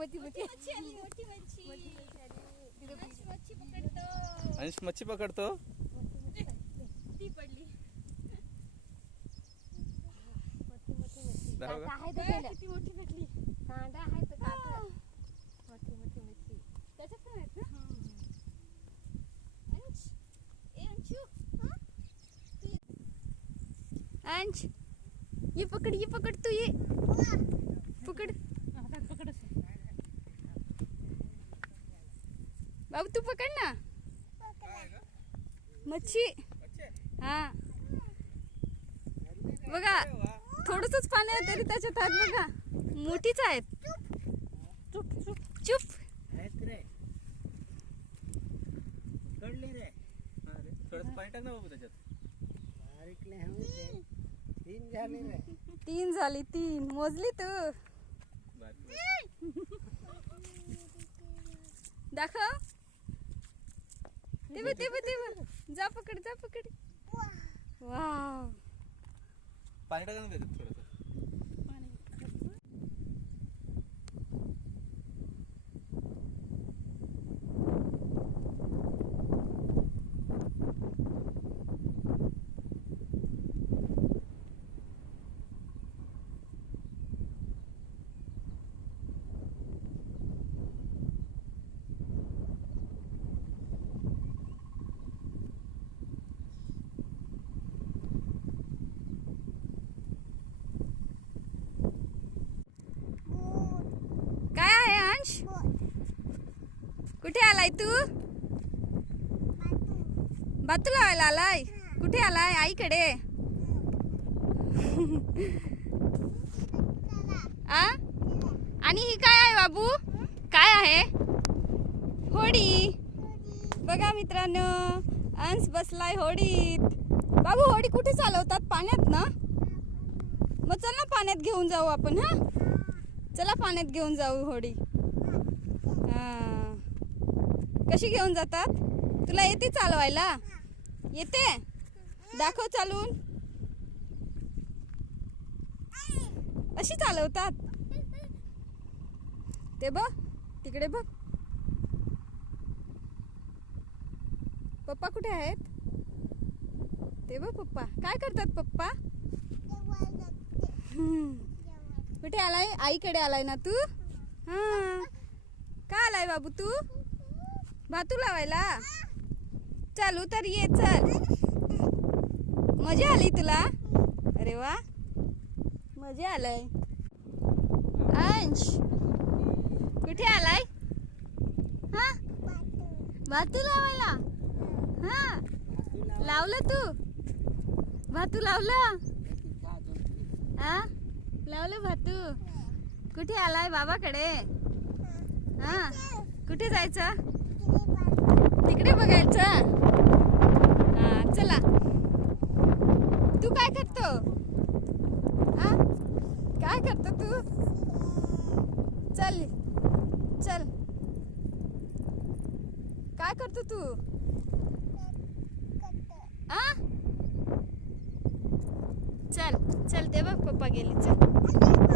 मोठी मोठी मच्छी आली, मोठी मच्छी. मच्छी पकडतो. अंश मच्छी पकडतो. ती पडली. मोठी मोठी मच्छी दाखव का? आहे तर गेलं. किती मोठी भेटली. कांदा आहे तर कांदा. मोठी मोठी मच्छी त्याच्यात पण आहेत ना. अंश, ए अंशू, अंश, ये पकड तू ये पकड. बाबू तू पकड ना मच्छी. हा बघा थोडंसंच पाणी आहे तरी त्याच्यात आहेत बघा, मोठीच आहेत. चुप चुप चुप. थोडंसं पाणी टाक ना बाबू त्याच्यात. तीन झाली, तीन मोजली तू. दाखव. ते जा पकड. वाव. पाणी टाका ना त्याच्यात थोडंसं. काय आहे अंश? कुठे आलाय तू? बातू लावायला आलाय? कुठे आलाय? आईकडे. आ? आणि ही काय आहे बाबू? काय आहे? होडी. बघा मित्रांनो, अंश बसलाय होडीत. बाबू होडी कुठे चालवतात? पाण्यात ना? मग चल ना पाण्यात घेऊन जाऊ आपण. हा चला पाण्यात घेऊन जाऊ होडी. कशी घेऊन जातात? तुला येते चालवायला? येते? दाखव चालून. अशी चालवतात. ते बघ तिकडे बघ. पप्पा कुठे आहेत? ते बघ पप्पा काय करतात. पप्पा कुठे आलाय? आईकडे आलाय ना तू? हा का आलाय बाबू तू? भातू लावायला? चालू तर ये चल. मजा आली तुला? अरे वा मजा आलाय. अंश कुठे आलाय? हा भातू लावायला? हा लावलं तू? भातू लावलं? हा लावलं भातू. कुठे आलाय? बाबाकडे? हा कुठे जायचं? तिकडे बघायचं. हा चला. तू काय करतो? हा काय करतो तू? चल चल. काय करतो तू? आ चल चल. ते बघ पप्पा गेले. चल.